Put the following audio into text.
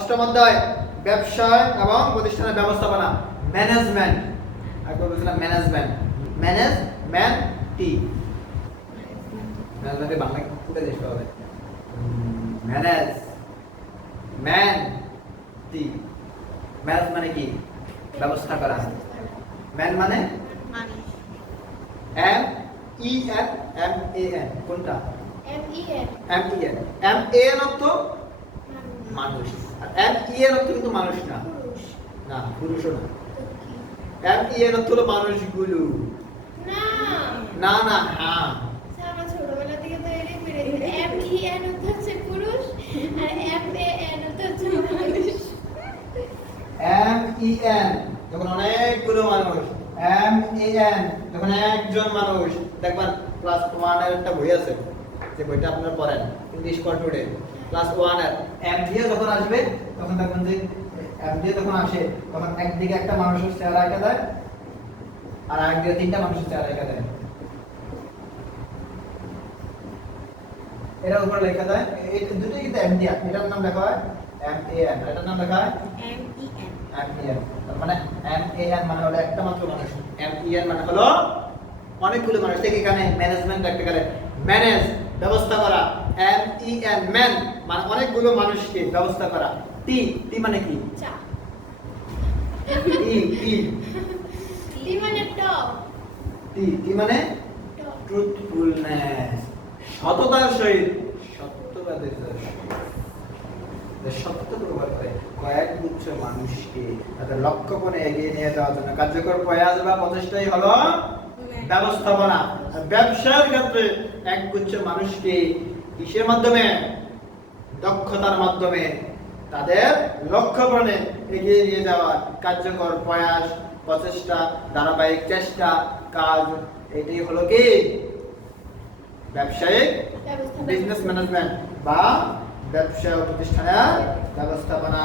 অষ্টম অধ্যায় ব্যবসায় এবং প্রতিষ্ঠানের ব্যবস্থাপনা ম্যানেজমেন্ট। আগে বলছিলাম ম্যানেজমেন্ট, ম্যানেজমেন্ট টি ম্যানেজমেন্টে বাংলা ফুটে দেখতে হবে। ম্যানেজ ম্যান টি ম্যানেজ মানে কি? ব্যবস্থা করা। ম্যান মানে মানুষ। M E N M A N কোনটা? M E N M E N M A N অর্থ মানুষ, আর এম ই এন অর্থ কিন্তু মানুষ না, পুরুষ। না পুরুষও না। তো কি? এম ই এন অর্থ হলো মানুষগুলো। না না না হ্যাঁ স্যার, আমরা ছোটবেলা থেকে তো এটাই পেরে গেছি। এম ই এন হচ্ছে পুরুষ আর এম এ এন হচ্ছে মানুষ। এম ই এন যখন অনেকগুলো মানুষ, এম এ এন যখন একজন মানুষ। দেখবেন ক্লাস 1 এর একটা বই আছে, যে বইটা আপনারা পড়েন ইংলিশ কন্ট্রোলে, ক্লাস 1 এর এম দিয়ে যখন আসবে তখন দেখবেন যে এম দিয়ে যখন আসে তখন একদিকে একটা মানুষের চেহারা এঁকে দেয় আর আরেকদিকে তিনটা মানুষের চেহারা এঁকে দেয়। এর উপর লেখা দেয় এই দুটোই কিন্তু এম দিয়ে, এটার নাম লেখা হয় এম এ এন, এটার নাম লেখা হয় এম ই এন এম-ই-এন। তার মানে এম-এ-এন মানে হলো একটা মাত্র মানুষ, এম-ই-এন মানে হলো অনেকগুলো মানুষ। থেকে এখানে ম্যানেজমেন্ট একটা গেলে ম্যানেজ ব্যবস্থা করা, এম-ই-এন ম্যান মানে অনেকগুলো মানুষকে ব্যবস্থা করা। টি টি মানে কি? চা। টি টি টি মানে টপ। টি টি মানে টপ। ট্রুথফুলনেস, সততার সহিত, সত্যবাদের সহিত সত্য প্রকাশ করে কয়েক গুচ্ছ মানুষকে তাদের লক্ষ্যপণে এগিয়ে নিয়ে যাওয়ার জন্য কার্যকর প্রয়াস বা প্রচেষ্টাই হলো ব্যবস্থাপনা। আর ব্যবসার ক্ষেত্রে একগুচ্ছ মানুষকে কিসের মাধ্যমে? দক্ষতার মাধ্যমে তাদের লক্ষ্যপণে এগিয়ে নিয়ে যাওয়ার কার্যকর প্রয়াস, প্রচেষ্টা, ধারাবাহিক চেষ্টা, কাজ, এটাই হলো কি ব্যবসায়িক বিজনেস ম্যানেজমেন্ট বা ব্যবসা ও প্রতিষ্ঠানের ব্যবস্থাপনা।